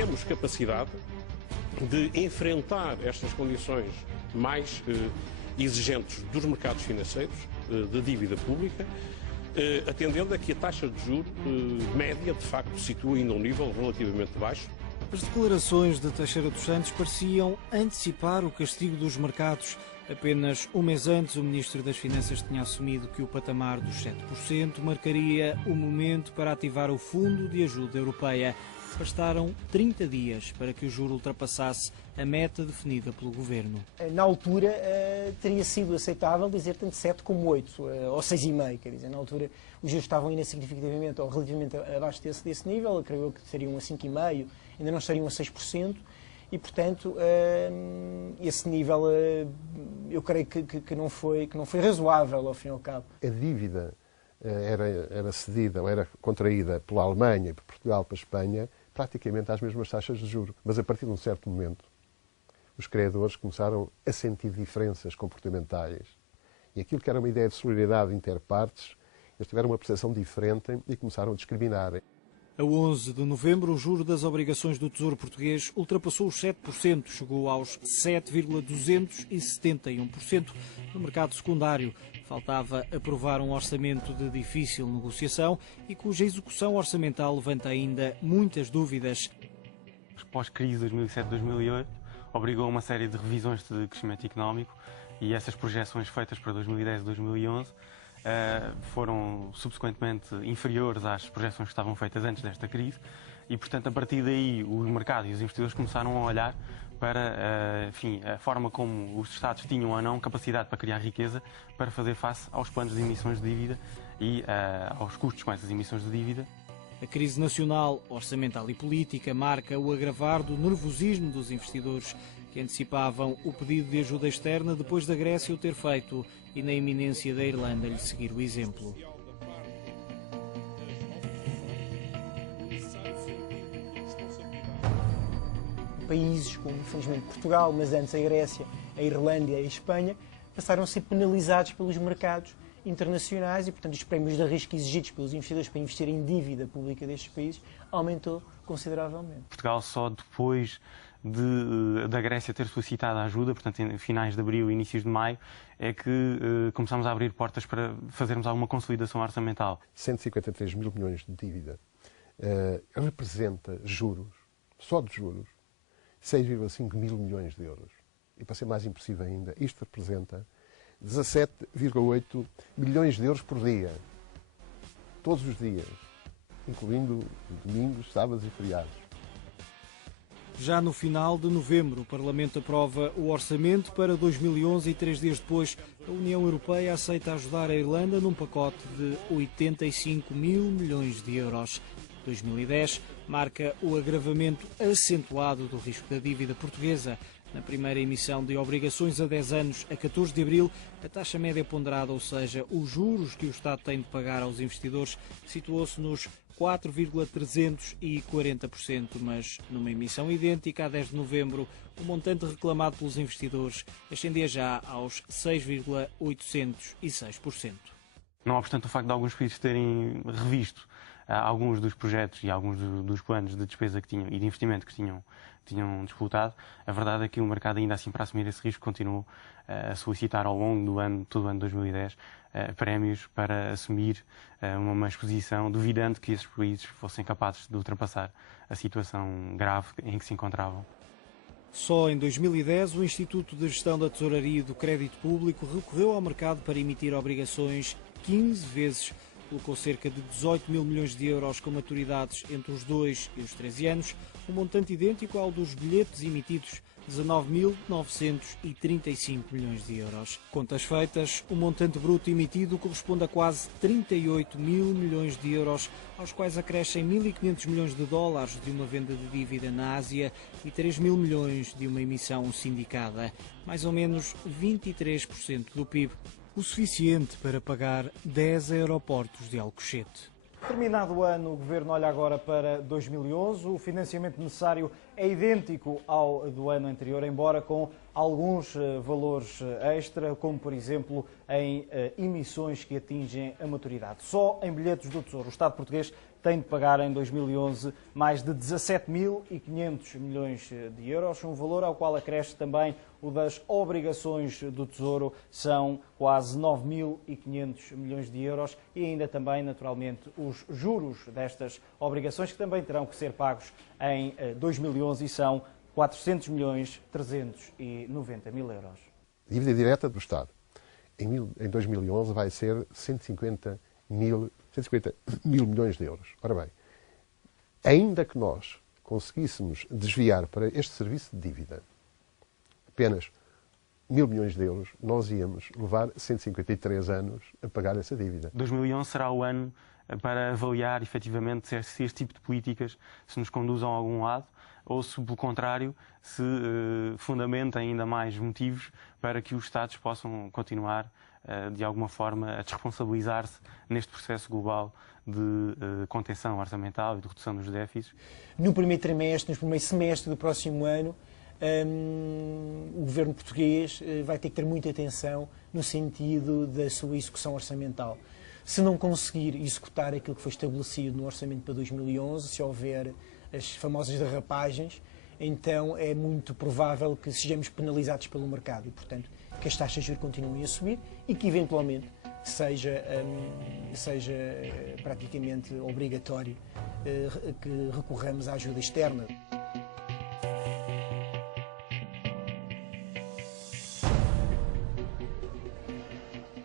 temos capacidade de enfrentar estas condições mais exigentes dos mercados financeiros, de dívida pública, atendendo a que a taxa de juros média, de facto, se situa ainda a um nível relativamente baixo. As declarações de Teixeira dos Santos pareciam antecipar o castigo dos mercados. Apenas um mês antes, o Ministro das Finanças tinha assumido que o patamar dos 7% marcaria o momento para ativar o Fundo de Ajuda Europeia. Bastaram 30 dias para que o juro ultrapassasse a meta definida pelo Governo. Na altura, teria sido aceitável dizer tanto 7 como 8, ou 6,5, quer dizer, na altura os juros estavam ainda significativamente ou relativamente abaixo desse nível, eu creio que seriam a 5,5, ainda não estariam a 6%, e, portanto, esse nível eu creio que não foi razoável, ao fim e ao cabo. A dívida era cedida ou era contraída pela Alemanha, por Portugal, para a Espanha, praticamente às mesmas taxas de juros. Mas a partir de um certo momento, os credores começaram a sentir diferenças comportamentais. E aquilo que era uma ideia de solidariedade interpartes, eles tiveram uma percepção diferente e começaram a discriminar. A 11 de novembro, o juro das obrigações do Tesouro Português ultrapassou os 7%, chegou aos 7,271%. No mercado secundário, faltava aprovar um orçamento de difícil negociação e cuja execução orçamental levanta ainda muitas dúvidas. Pós-crise 2007-2008, obrigou a uma série de revisões de crescimento económico e essas projeções feitas para 2010 e 2011 foram subsequentemente inferiores às projeções que estavam feitas antes desta crise e, portanto, a partir daí o mercado e os investidores começaram a olhar para enfim, a forma como os Estados tinham ou não capacidade para criar riqueza para fazer face aos planos de emissões de dívida e aos custos com essas emissões de dívida. A crise nacional, orçamental e política marca o agravar do nervosismo dos investidores que antecipavam o pedido de ajuda externa depois da Grécia o ter feito e na iminência da Irlanda lhe seguir o exemplo. Países como, infelizmente, Portugal, mas antes a Grécia, a Irlanda e a Espanha, passaram a ser penalizados pelos mercados internacionais e, portanto, os prémios de risco exigidos pelos investidores para investir em dívida pública destes países aumentou consideravelmente. Portugal só depois da Grécia ter solicitado a ajuda, portanto, em finais de abril e inícios de maio, é que começámos a abrir portas para fazermos alguma consolidação orçamental. 153 mil milhões de dívida representa juros, só de juros, 6,5 mil milhões de euros. E para ser mais impressivo ainda, isto representa 17,8 milhões de euros por dia, todos os dias, incluindo domingos, sábados e feriados. Já no final de novembro, o Parlamento aprova o orçamento para 2011 e 3 dias depois, a União Europeia aceita ajudar a Irlanda num pacote de 85 mil milhões de euros. 2010 marca o agravamento acentuado do risco da dívida portuguesa. Na primeira emissão de obrigações a 10 anos, a 14 de abril, a taxa média ponderada, ou seja, os juros que o Estado tem de pagar aos investidores, situou-se nos 4,340%, mas numa emissão idêntica a 10 de novembro, o montante reclamado pelos investidores ascendia já aos 6,806%. Não obstante o facto de alguns países terem revisto alguns dos projetos e alguns dos planos de despesa que tinham e de investimento que tinham disputado, a verdade é que o mercado, ainda assim, para assumir esse risco, continuou a solicitar ao longo do ano, todo o ano de 2010, prémios para assumir uma exposição, duvidando que esses países fossem capazes de ultrapassar a situação grave em que se encontravam. Só em 2010, o Instituto de Gestão da Tesouraria e do Crédito Público recorreu ao mercado para emitir obrigações 15 vezes. Colocou cerca de 18 mil milhões de euros com maturidades entre os 2 e os 13 anos, um montante idêntico ao dos bilhetes emitidos, 19.935 milhões de euros. Contas feitas, o montante bruto emitido corresponde a quase 38 mil milhões de euros, aos quais acrescem 1.500 milhões de dólares de uma venda de dívida na Ásia e 3 mil milhões de uma emissão sindicada, mais ou menos 23% do PIB. O suficiente para pagar 10 aeroportos de Alcochete. Terminado o ano, o Governo olha agora para 2011. O financiamento necessário é idêntico ao do ano anterior, embora com alguns valores extra, como por exemplo em emissões que atingem a maturidade. Só em bilhetes do Tesouro, o Estado português tem de pagar em 2011 mais de 17.500 milhões de euros, um valor ao qual acresce também o das obrigações do Tesouro, são quase 9.500 milhões de euros, e ainda também, naturalmente, os juros destas obrigações, que também terão que ser pagos em 2011 e são 400.390.000 euros. Dívida direta do Estado em 2011 vai ser 150 mil milhões de euros. Ora bem, ainda que nós conseguíssemos desviar para este serviço de dívida apenas 1.000 milhões de euros, nós íamos levar 153 anos a pagar essa dívida. 2011 será o ano para avaliar efetivamente se este tipo de políticas se nos conduzem a algum lado ou se, pelo contrário, se fundamenta ainda mais motivos para que os Estados possam continuar, de alguma forma, a desresponsabilizar-se neste processo global de contenção orçamental e de redução dos déficits. No primeiro trimestre, no primeiro semestre do próximo ano, o governo português vai ter que ter muita atenção no sentido da sua execução orçamental. Se não conseguir executar aquilo que foi estabelecido no orçamento para 2011, se houver as famosas derrapagens, então é muito provável que sejamos penalizados pelo mercado e, portanto, que as taxas de juros continuem a subir e que, eventualmente, seja praticamente obrigatório que recorramos à ajuda externa.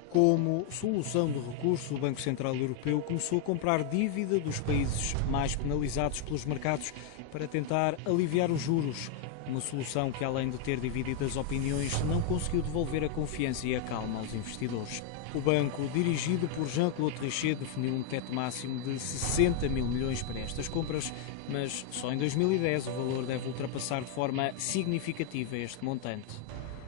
Como solução de recurso, o Banco Central Europeu começou a comprar dívida dos países mais penalizados pelos mercados para tentar aliviar os juros. Uma solução que, além de ter dividido as opiniões, não conseguiu devolver a confiança e a calma aos investidores. O banco, dirigido por Jean-Claude Trichet, definiu um teto máximo de 60 mil milhões para estas compras, mas só em 2010 o valor deve ultrapassar de forma significativa este montante.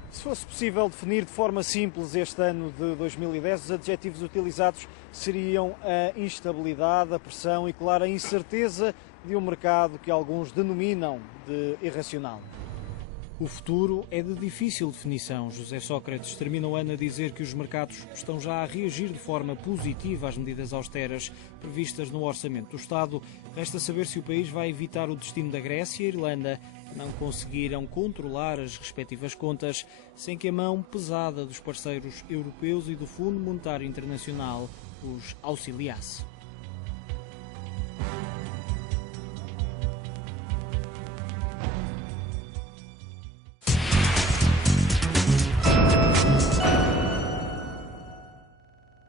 Se fosse possível definir de forma simples este ano de 2010, os adjetivos utilizados seriam a instabilidade, a pressão e, claro, a incerteza de um mercado que alguns denominam de irracional. O futuro é de difícil definição. José Sócrates termina o ano a dizer que os mercados estão já a reagir de forma positiva às medidas austeras previstas no Orçamento do Estado. Resta saber se o país vai evitar o destino da Grécia e a Irlanda, que não conseguiram controlar as respectivas contas, sem que a mão pesada dos parceiros europeus e do Fundo Monetário Internacional os auxiliasse.